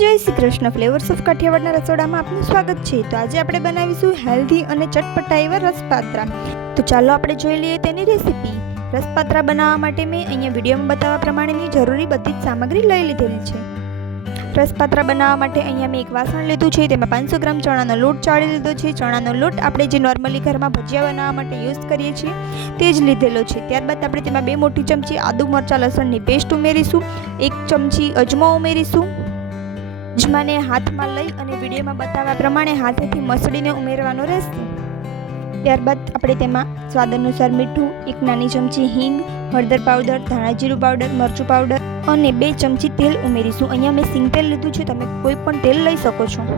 જય Shri Krishna. Flavours of કાઠિયાવાડના રસોડામાં આપનું સ્વાગત છે. તો આજે આપણે બનાવીશું હેલ્ધી અને ચટપટા એવા રસપાત્રા. તો ચાલો આપણે જોઈ લઈએ તેની રેસીપી. રસપાત્રા બનાવવા માટે મેં અહીંયા વિડીયોમાં બતાવવા પ્રમાણેની જરૂરી બધી જ સામગ્રી લઈ લીધેલી છે. રસપાત્રા બનાવવા માટે અહીંયા મેં એક વાસણ લીધું છે. તેમાં 500 ગ્રામ ચણાનો લોટ ચાળી લીધો છે. ચણાનો લોટ આપણે જે નોર્મલી ઘરમાં ભજીયા બનાવવા માટે યુઝ કરીએ છીએ તે જ લીધેલો છે. ત્યારબાદ આપણે તેમાં 2 મોટી ચમચી આદુ મરચાં લસણની પેસ્ટ ઉમેરીશું. 1 ચમચી અજમો ઉમેરીશું. અજમાને હાથમાં લઈ અને વિડીયોમાં બતાવ્યા પ્રમાણે હાથેથી મસળીને ઉમેરવાનો રહેશે. ત્યારબાદ આપણે તેમાં સ્વાદ અનુસાર મીઠું, 1 નાની ચમચી હિંગ, હળદર પાવડર, ધાણા જીરું પાવડર, મરચું પાવડર અને 2 ચમચી તેલ ઉમેરીશું. અહીંયા મેં સિંગ તેલ લીધું છે, તમે કોઈ પણ તેલ લઈ શકો છો.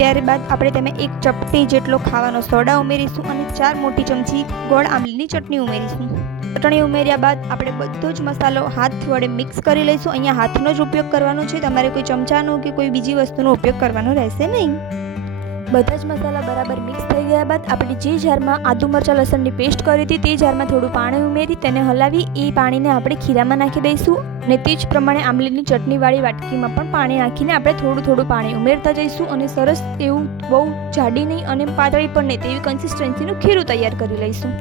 ત્યારબાદ આપણે તેમાં 1 ચપટી જેટલો ખાવાનો સોડા ઉમેરીશું અને 4 મોટી ચમચી ગોળ આંબલીની ચટણી ઉમેરીશું. ચટણી ઉમેર્યા બાદ આપણે બધો જ મસાલો હાથ વડે મિક્સ કરી લઈશું. અહીંયા હાથનો જ ઉપયોગ કરવાનો છે, તમારે કોઈ ચમચાનો કે કોઈ બીજી વસ્તુનો ઉપયોગ કરવાનો રહેશે નહીં. બધા જ મસાલા બરાબર મિક્સ થઈ ગયા બાદ આપણે જે જારમાં આદુ મરચાં લસણની પેસ્ટ કરી હતી તે જારમાં થોડું પાણી ઉમેરી તેને હલાવી એ પાણીને આપણે ખીરામાં નાખી દઈશું અને તે જ પ્રમાણે આંબલીની ચટણીવાળી વાટકીમાં પણ પાણી નાખીને આપણે થોડું પાણી ઉમેરતા જઈશું અને સરસ એવું બહુ જાડી નહીં અને પાતળી પણ નહીં તેવી કન્સિસ્ટન્સીનું ખીરું તૈયાર કરી લઈશું.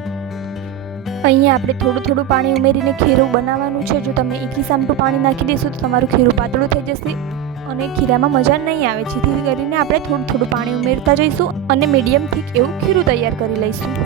અહીંયા આપણે થોડું પાણી ઉમેરીને ખીરું બનાવવાનું છે. જો તમે એકલી સામટું પાણી નાખી દેશો તો તમારું ખીરું પાતળું થઈ જશે અને ખીરામાં મજા નહીં આવે. જેથી કરીને આપણે થોડું પાણી ઉમેરતા જઈશું અને મીડિયમ થીક એવું ખીરું તૈયાર કરી લઈશું.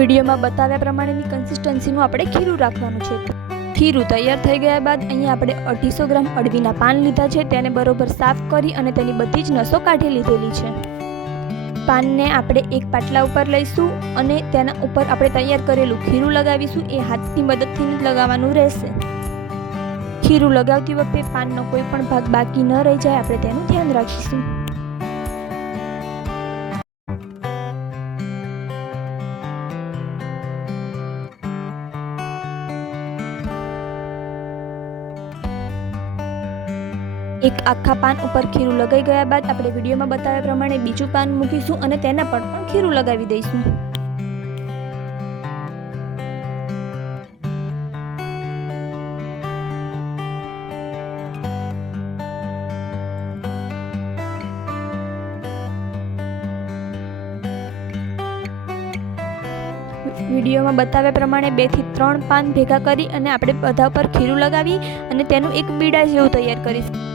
વિડીયોમાં બતાવ્યા પ્રમાણેની કન્સિસ્ટન્સીનું આપણે ખીરું રાખવાનું છે. ખીરું તૈયાર થઈ ગયા બાદ અહીંયા આપણે 250 ગ્રામ અળવીના પાન લીધા છે. તેને બરોબર સાફ કરી અને તેની બધી જ નસો કાઢી લીધેલી છે. પાનને આપણે એક પાટલા ઉપર લઈશું અને તેના ઉપર આપણે તૈયાર કરેલું ખીરું લગાવીશું. એ હાથની મદદથી જ લગાવવાનું રહેશે. ખીરું લગાવતી વખતે પાનનો કોઈ પણ ભાગ બાકી ન રહી જાય આપણે તેનું ધ્યાન રાખીશું. એક આખા પાન ઉપર ખીરું લગાઈ ગયા બાદ આપણે વિડીયોમાં બતાવ્યા પ્રમાણે બીજું પાન મૂકીશું અને તેના પર પણ ખીરું લગાવી દઈશું. વિડીયોમાં બતાવ્યા પ્રમાણે 2 થી 3 પાન ભેગા કરી અને આપણે બધા પર ખીરું લગાવી અને તેનું એક બીડા જેવું તૈયાર કરીશું.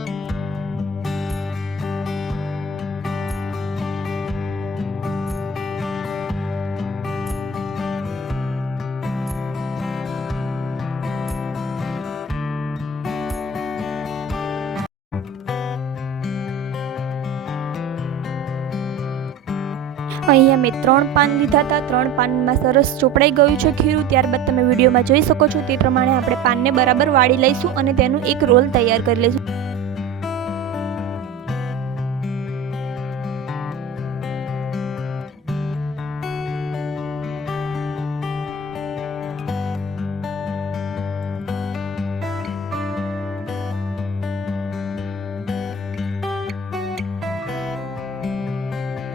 અહીંયા મેં 3 પાન લીધા હતા. 3 પાનમાં સરસ ચોપડાઈ ગયું છે ખીરું. ત્યારબાદ તમે વિડીયોમાં જોઈ શકો છો તે પ્રમાણે આપણે પાનને બરાબર વાળી લઈશું અને તેનું એક રોલ તૈયાર કરી લઈશું.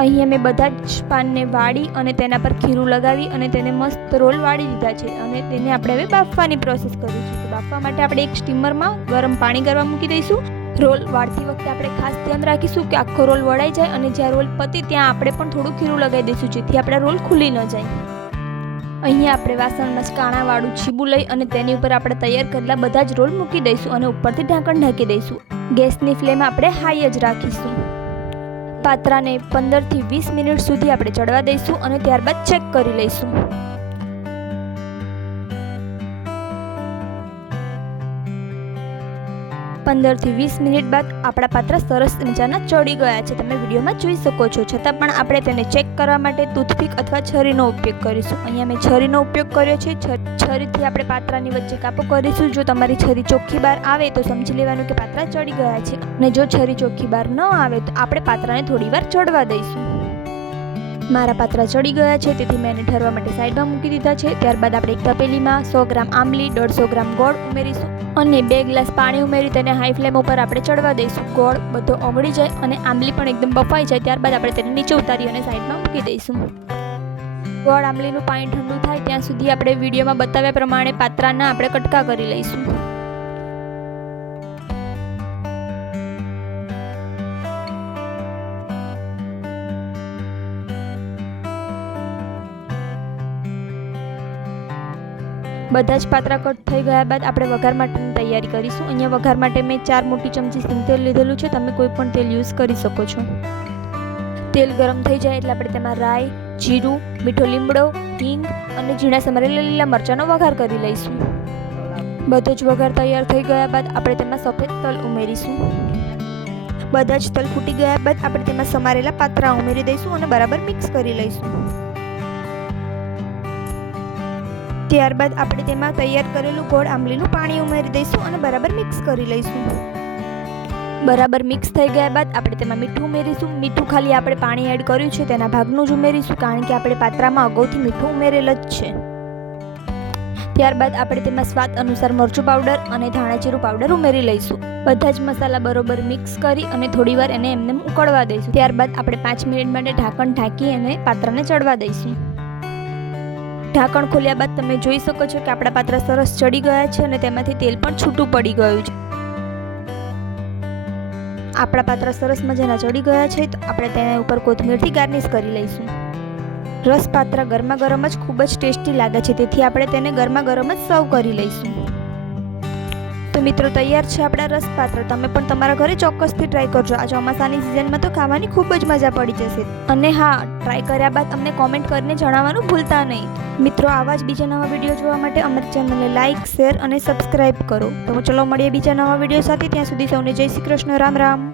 અહીંયા મેં બધા જ પાનને વાળી અને તેના પર ખીરું લગાવી અને તેને મસ્ત રોલ વાળી લીધા છે અને તેને આપણે હવે બાફવાની પ્રોસેસ કરીશું. તો બાફવા માટે આપણે એક સ્ટીમરમાં ગરમ પાણી કરવા મૂકી દઈશું. રોલ વાળતી વખતે આપણે ખાસ ધ્યાન રાખીશું કે આખો રોલ વળાઈ જાય અને જ્યાં રોલ પતે ત્યાં આપણે પણ થોડું ખીરું લગાવી દઈશું જેથી આપણા રોલ ખુલી ન જાય. અહીંયા આપણે વાસણમાં કાણાવાળું છીબું લઈ અને તેની ઉપર આપણે તૈયાર કરેલા બધા જ રોલ મૂકી દઈશું અને ઉપરથી ઢાંકણ ઢાંકી દઈશું. ગેસની ફ્લેમ આપણે હાઈ જ રાખીશું. પાત્રાને 15 થી 20 મિનિટ સુધી આપણે ચડવા દઈશું અને ત્યારબાદ ચેક કરી લઈશું. 15 15 થી 20 મિનિટ બાદ આપણા પાત્રા સરસ મજાના ચડી ગયા છે. તમે વિડીયોમાં જોઈ શકો છો. છતાં પણ આપણે તેને ચેક કરવા માટે ટૂથપીક અથવા છરીનો ઉપયોગ કરીશું. અહીંયા મેં છરીનો ઉપયોગ કર્યો છે. છરીથી આપણે પાત્રાની વચ્ચે કાપો કરીશું. જો તમારી છરી ચોખ્ખી બહાર આવે તો સમજી લેવાનું કે પાત્રા ચડી ગયા છે, અને જો છરી ચોખ્ખી બહાર ન આવે તો આપણે પાત્રાને થોડીવાર ચડવા દઈશું. મારા પાત્રા ચડી ગયા છે, તેથી મેં એને ઠરવા માટે સાઈડમાં મૂકી દીધા છે. ત્યારબાદ આપણે એક તપેલીમાં 100 ગ્રામ આંબલી, 150 ગ્રામ ગોળ ઉમેરીશું અને 2 ગ્લાસ પાણી ઉમેરી તેને હાઈ ફ્લેમ ઉપર આપણે ચડવા દઈશું. ગોળ બધો ઓગળી જાય અને આંબલી પણ એકદમ બફાઈ જાય ત્યારબાદ આપણે તેને નીચે ઉતારી અને સાઈડમાં મૂકી દઈશું. ગોળ આંબલીનું પાણી ઠંડુ થાય ત્યાં સુધી આપણે વિડીયોમાં બતાવ્યા પ્રમાણે પાત્રાના આપણે કટકા કરી લઈશું. બધા જ પાત્રા કટ થઈ ગયા બાદ આપણે વઘાર માટેની તૈયારી કરીશું. અહીંયા વઘાર માટે મેં 4 મોટી ચમચી સિંગ તેલ લીધેલું છે. તમે કોઈ પણ તેલ યુઝ કરી શકો છો. તેલ ગરમ થઈ જાય એટલે આપણે તેમાં રાઈ, જીરું, મીઠો લીમડો, હિંગ અને ઝીણા સમારેલા લીલા મરચાંનો વઘાર કરી લઈશું. બધો જ વઘાર તૈયાર થઈ ગયા બાદ આપણે તેમાં સફેદ તલ ઉમેરીશું. બધા જ તલ ફૂટી ગયા બાદ આપણે તેમાં સમારેલા પાત્રા ઉમેરી દઈશું અને બરાબર મિક્સ કરી લઈશું. ત્યારબાદ આપણે તેમાં તૈયાર કરેલું ગોળ આંબલીનું પાણી ઉમેરી દઈશું અને બરાબર મિક્સ કરી લઈશું. બરાબર મિક્સ થઈ ગયા બાદ આપણે તેમાં મીઠું ઉમેરીશું. મીઠું ખાલી આપણે પાણી એડ કર્યું છે તેના ભાગનું જ ઉમેરીશું, કારણ કે આપણે પાત્રામાં અગાઉથી મીઠું ઉમેરેલ જ છે. ત્યારબાદ આપણે તેમાં સ્વાદ અનુસાર મરચું પાવડર અને ધાણાજીરું પાવડર ઉમેરી લઈશું. બધા જ મસાલા બરોબર મિક્સ કરી અને થોડીવાર એને એમને ઉકળવા દઈશું. ત્યારબાદ આપણે 5 મિનિટ માટે ઢાંકણ ઢાંકી અને પાત્રાને ચડવા દઈશું. ઢાંકણ ખોલ્યા બાદ તમે જોઈ શકો છો કે આપણા પાત્રા સરસ ચડી ગયા છે અને તેમાંથી તેલ પણ છૂટું પડી ગયું છે. આપણા પાત્રા સરસ મજાના ચડી ગયા છે તો આપણે તેના ઉપર કોથમીરથી ગાર્નિશ કરી લઈશું. રસ પાત્રા ગરમા ગરમ જ ખૂબ જ ટેસ્ટી લાગે છે, તેથી આપણે તેને ગરમા ગરમ જ સર્વ કરી લઈશું. તો મિત્રો તૈયાર છે આપણા રસ પાત્ર. તમે પણ તમારા ઘરે ચોક્કસથી ટ્રાય કરજો. આ ચોમાસાની સિઝનમાં તો ખાવાની ખૂબ જ મજા પડી જશે. અને હા, ટ્રાય કર્યા બાદ અમને કોમેન્ટ કરીને જણાવવાનું ભૂલતા નહીં. મિત્રો આવા જ બીજા નવા વિડીયો જોવા માટે અમારી ચેનલને લાઇક, શેર અને સબસ્ક્રાઈબ કરો. તો ચલો મળીએ બીજા નવા વિડીયો સાથે. ત્યાં સુધી સૌને જય શ્રી કૃષ્ણ. રામ રામ.